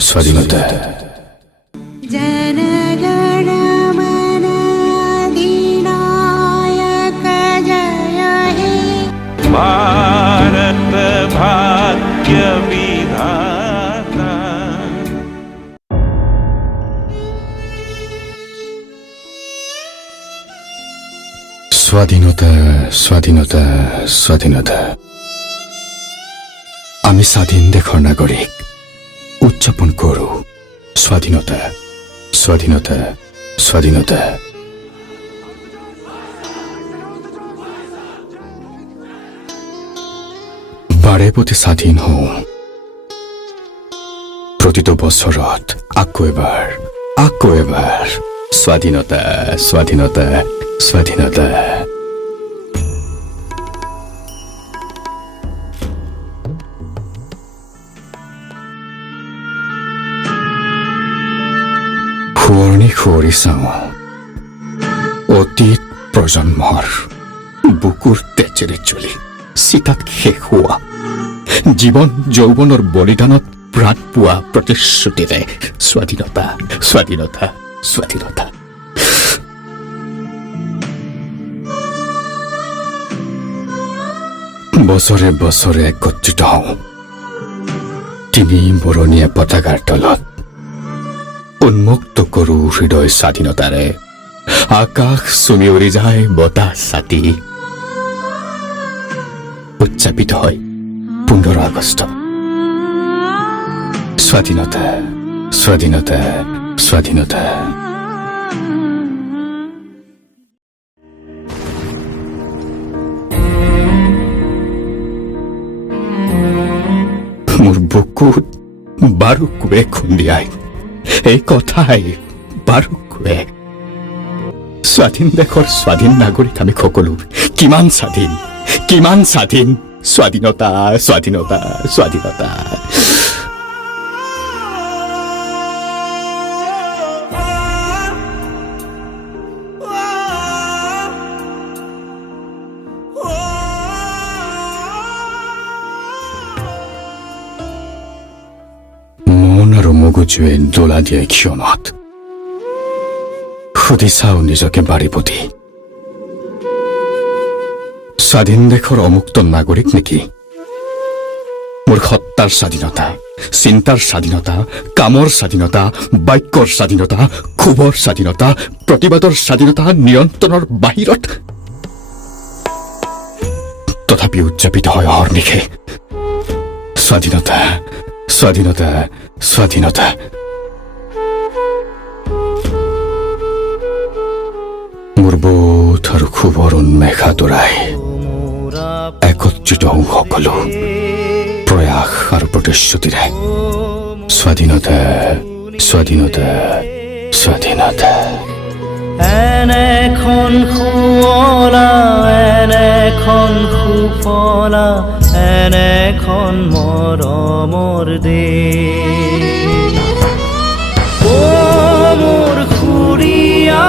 স্বাধীনতা। भारत भाग्य विधाता। স্বাধীনতা স্বাধীনতা স্বাধীনতা। আমি স্বাধীন দেশৰ নাগৰিক উদযাপন কৰোঁ স্বাধীনতা স্বাধীনতা স্বাধীনতা। বাৰে প্ৰতি স্বাধীন হওঁ প্ৰতিটো বছৰত আকৌ এবাৰ স্বাধীনতা স্বাধীনতা স্বাধীনতা। সুঁৱৰি চাওঁ অতীত প্ৰজন্মৰ বুকুৰ তেজেৰে জ্বলি চিতাত শেষ হোৱা জীৱন যৌৱনৰ বলিদানত প্ৰাণ পোৱা প্ৰতিশ্ৰুতিৰে স্বাধীনতা স্বাধীনতা স্বাধীনতা। বছৰে বছৰে একত্ৰিত হওঁ তিনি বৰণীয়া পতাকাৰ তলত উন্মুক্ত কৰোঁ হৃদয় স্বাধীনতাৰে। আকাশ চুমি উৰি যায় বতাহ ছাতি উদযাপিত হয় 15 আগষ্ট। স্বাধীনতা স্বাধীনতা স্বাধীনতা। মোৰ বুকুত বাৰুকোৱে খুন্দিয়াই এই কথাই বাৰুকোৱে স্বাধীন দেশৰ স্বাধীন নাগৰিক আমি সকলো কিমান স্বাধীন কিমান স্বাধীন। স্বাধীনতা স্বাধীনতা স্বাধীনতা। মন আৰু মগজুৱে দোলা দিয়ে ক্ষণত সুধি চাওঁ নিজকে বাৰী প্ৰতি স্বাধীন দেশৰ অমুক্ত নাগৰিক নেকি? মোৰ সত্তাৰ স্বাধীনতা, চিন্তাৰ স্বাধীনতা, কামৰ স্বাধীনতা, বাক্যৰ স্বাধীনতা, ক্ষোভৰ স্বাধীনতা, প্ৰতিবাদৰ স্বাধীনতা নিয়ন্ত্ৰণৰ বাহিৰত তথাপি উদযাপিত হয় অহৰ্নিশে স্বাধীনতা স্বাধীনতা স্বাধীনতা। মোৰ বোধ আৰু ক্ষোভৰ উন্মেষ আঁতৰাই একত্ৰিত হওঁ সকলো প্ৰয়াস আৰু প্ৰতিশ্ৰুতিৰে স্বাধীনতা স্বাধীনতা স্বাধীনতা। এনেখন শুৱলা এনেখন সুফলা এনেখন মৰমৰ দেশ। অ মোৰ খুৰীয়া